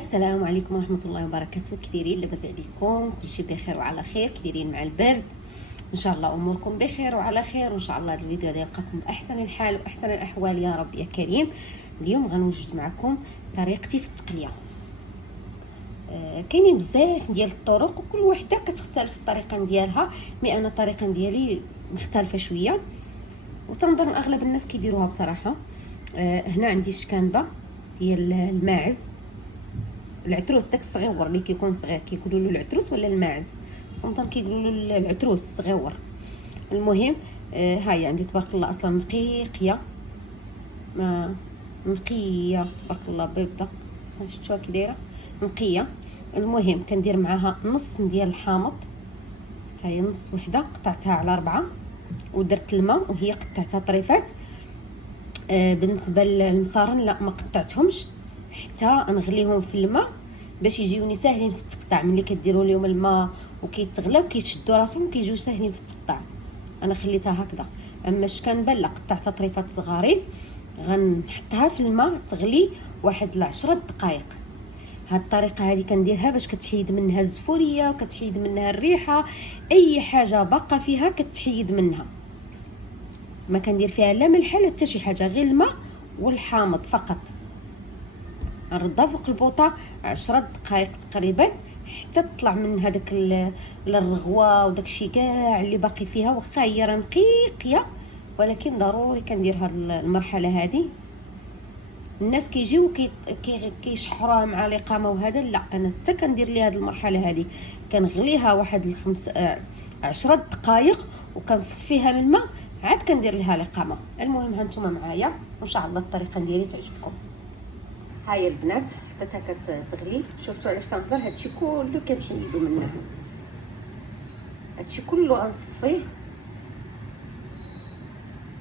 السلام عليكم ورحمه الله وبركاته. كي دايرين؟ لاباس عليكم؟ كلشي بخير وعلى خير؟ كي دايرين مع البرد؟ ان شاء الله اموركم بخير وعلى خير، وان شاء الله هذا الفيديو غادي يلقاكم باحسن الحال واحسن الاحوال يا رب يا كريم. اليوم غنوجد معكم طريقتي في التقليه. كاينين بزاف ديال الطرق وكل وحده كتختلف الطريقه ديالها، مي انا الطريقه ديالي مختلفه شويه وتنظن اغلب الناس كيديروها بصراحه. هنا عندي شكانبه ديال الماعز، العتروس داك الصغيور اللي كيكون صغير كيقولوا له العتروس ولا الماعز، كنظن كيقولوا له العتروس الصغيور. المهم هاي عندي تبارك الله اصلا نقيه ما نقيه تبارك الله بيضه، شفتوها كي دايره نقيه. المهم كندير معاها نص ديال الحامض، هاي نص وحده قطعتها على 4 ودرت الماء وهي قطعتها طريفات. بالنسبه للمصارن لا ما قطعتهمش حتى نغليهم في الماء باش يجيوني ساهلين في التقطاع. ملي كديروا لهم الماء وكيتغلاو كيشدوا راسهم كيجيو ساهلين في التقطاع. انا خليتها هكذا. اما الشكانبه لا قطعتها طريفات صغارين، غنحطها في الماء تغلي واحد 10 دقائق. هاد الطريقه هذه كنديرها باش كتحيد منها الزفوريه وكتحيد منها الريحه، اي حاجه باقه فيها كتحيد منها. ما كندير فيها لا ملح لا حتى شي حاجه، غير الماء والحامض فقط. نردها فوق البوطه 10 دقائق تقريبا حتى تطلع من هذاك الرغوه وداك الشيء كاع اللي باقي فيها، واخا هي راه نقيه ولكن ضروري كندير هاد المرحله هذه. الناس كيجيو كيشحروها مع الاقامه وهذا، لا انا حتى كندير لي هاد المرحله هذه كنغليها واحد 10 دقائق وكنصفيها من الماء عاد كندير لها الاقامه. المهم هانتوما معايا وان شاء الله الطريقه ديالي تعجبكم. هاي البنات حطيتها كتغلي، شفتوا علاش كنهضر؟ هادشي كله كنحيدو منه، هادشي كله غنصفيه،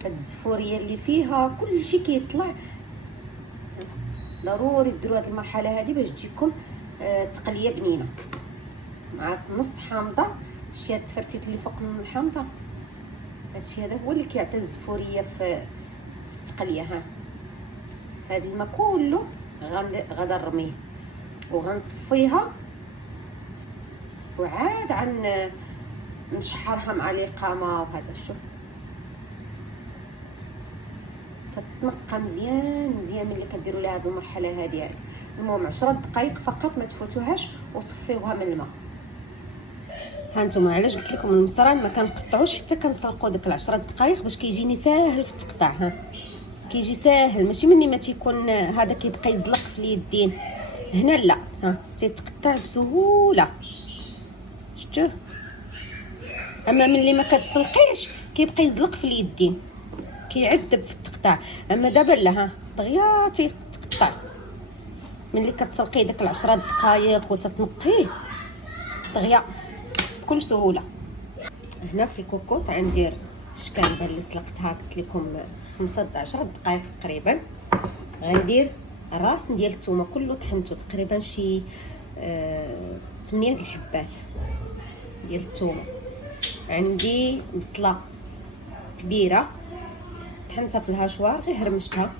هاد الزفوريه اللي فيها كلشي كيطلع. ضروري ديروا هاد المرحله هذه باش تجيكم تقليه بنينه. مع نص حامضه، شتي هاد التفرتيت اللي فوق من الحامضه، هادشي هذا هو اللي كيعطي الزفوريه في التقليه. ها هاد الماء كله غادا نرميه وغنصفيها وعاد نشحرها مع الاقامه. وهذا شوف تتنقى مزيان ملي كديروا لها هذه المرحله هذه. المهم 10 دقائق فقط، ما تفوتوهاش وصفيوها من الماء. هانتوما علاش قلت لكم المصران ما كنقطعوش حتى كنسلقوا ديك 10 دقائق باش كيجيني ساهل في التقطاع. ها كيجي ساهل، ماشي مني ما تيكون هذا كيبقى يزلق في اليدين. هنا لا، ها تيتقطع بسهوله، شفتوا؟ اما ملي ما كتسلقيش كيبقى يزلق في اليدين كيعذب في التقطاع. اما دابا لا، ها دغيا تيتقطع ملي كتسلقيه داك 10 دقائق وتتنقيه دغيا بكل سهوله. هنا في الكوكوط غندير الشكانبه اللي سلقتها قلت لكم 15 دقائق تقريبا. غندير راس ديال الثومه كله طحنته تقريبا شي 8 الحبات ديال الثومه. عندي بصله كبيره طحنتها في الهاشوار غير هرمشتها.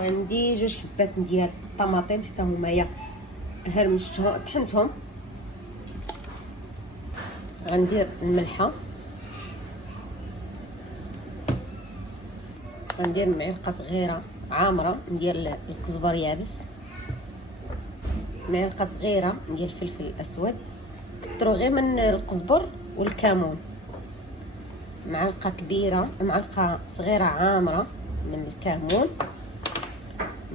وعندي 2 حبات ديال الطماطم حتى هما هرمشتهم طحنتهم. غندير الملحه، غندير معلقه صغيره عامره ديال الكزبر يابس، معلقه صغيره ديال الفلفل الاسود، كثروا غير من القزبر والكمون، معلقه صغيره عامره من الكمون،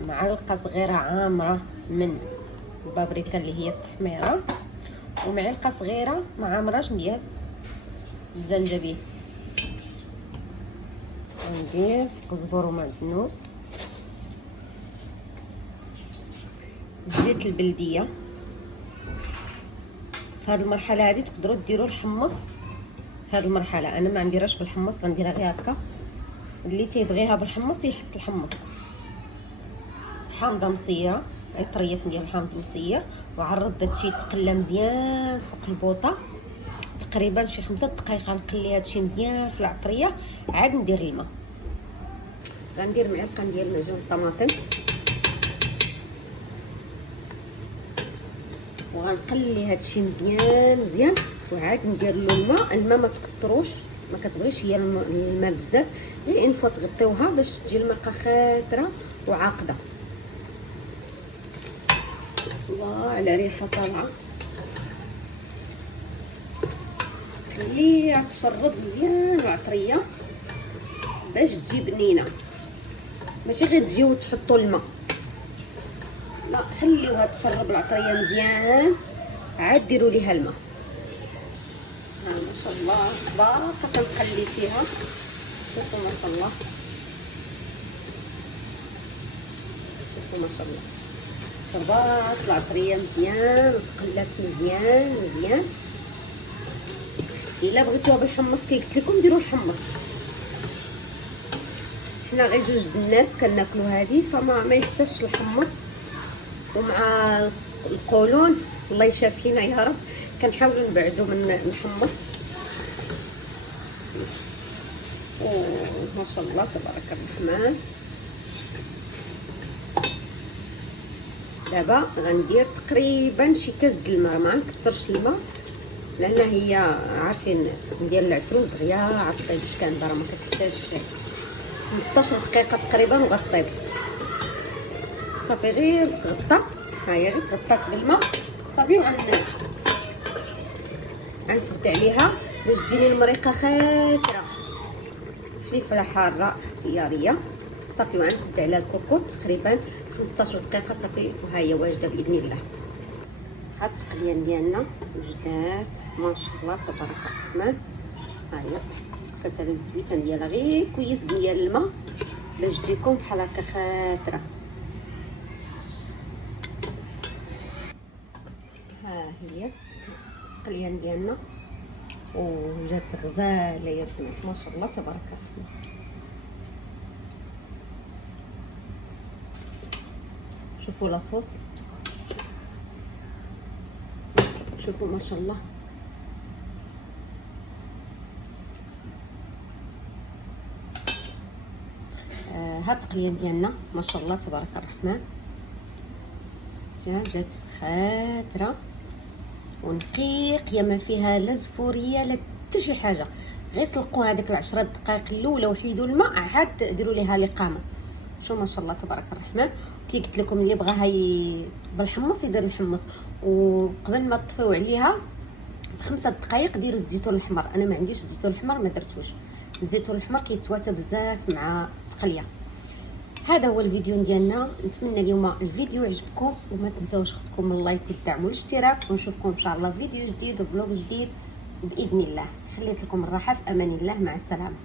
معلقه صغيره عامره من البابريكا اللي هي التحميره، ومعلقه صغيره ما عامراش ديال الزنجبيل. ندير القزبر ومعدنوس، زيت البلديه. في هذه المرحله هذه تقدروا ديروا الحمص. في هذه المرحله انا ما نديرهاش بالحمص، غنديرها غير هكا. اللي تيبغيها بالحمص يحط الحمص. حامضه مصيره، طريات ديال الحامض مصير، وعرض هادشي يتقلى مزيان فوق البوطه تقريبا شي 5 دقائق. غنقلي هادشي مزيان في العطريه عاد ندير الماء. غندير معلقه ديال معجون الطماطم وغنقلي هادشي مزيان مزيان، وعاد ندير له الماء ما تكتروش، ما كتبغيش هي الماء بزاف، غير اون فوا تغطيوها باش تجي المرقه خاطره وعاقده. الله على ريحه طالعه، خليها تشرب مزيان وعطريه باش تجي بنينه، ماشي غير تجيو تحطوا الماء، لا خليوها تشرب العطريه مزيان، عاد ديروا ليها الماء. ها ما شاء الله باقا تنخلي فيها، شوفوا ما شاء الله، شوفوا ما شاء الله شربات العطريه مزيان وتقلات مزيان مزيان. الا بغيتوها بالحمص كي قلت لكم ديروا الحمص، حنا غير جوج د الناس كناكلوا هذه، فما يحتاجش الحمص. ومع القولون الله يشافينا يا رب كنحاولوا نبعدوا من الحمص. ما شاء الله تبارك الرحمن. دابا غندير تقريبا شي كاس د الماء، ما نكثرش الماء لان هي عارفين ديال العتروس دغيا عطيب كان راه ما كتحتاجش 15 دقيقه تقريبا وغطيب صافي. غير تغطى، ها هي غير تغطات بالماء صافي، غنسد عليها باش تجيني المريقه خاطره. فلفله حاره اختياريه صافي، وغنسد عليها الكوكوط تقريبا 15 دقيقه صافي، وها هي واجده باذن الله. هاد التقليه ديالنا وجدات ما شاء الله تبارك الرحمن. ها هي كانت على الزويته ديالها، غير كويس ديال الماء باش تجيكم بحال هكا خاطره. ها هي التقليه ديالنا وجات غزاله يا بنات ما شاء الله تبارك الرحمن. شوفوا لاصوص، شوفوا ما شاء الله. هاد التقليه ديالنا ما شاء الله تبارك الرحمن جات خاطره ونقيقيه، ما فيها لا زفوريه لا حتى شي حاجه. غير سلقوا هذيك 10 دقائق الاولى وحيدوا الماء، عاد ديروا ليها الاقامه. شو ما شاء الله تبارك الرحمن. كي قلت لكم اللي بغاها بالحمص يدير الحمص، وقبل ما تطفيو عليها ب5 دقائق ديروا الزيتون الاحمر. انا ما عنديش الزيتون الاحمر ما درتوش، الزيتون الاحمر كيتواتى بزاف مع التقليه. هذا هو الفيديو ديالنا، نتمنى اليوم الفيديو عجبكم، وما تنساوش خصكم اللايك والدعم والاشتراك، ونشوفكم ان شاء الله فيديو جديد وفلوق جديد باذن الله. خليت لكم الراحه في امان الله، مع السلامه.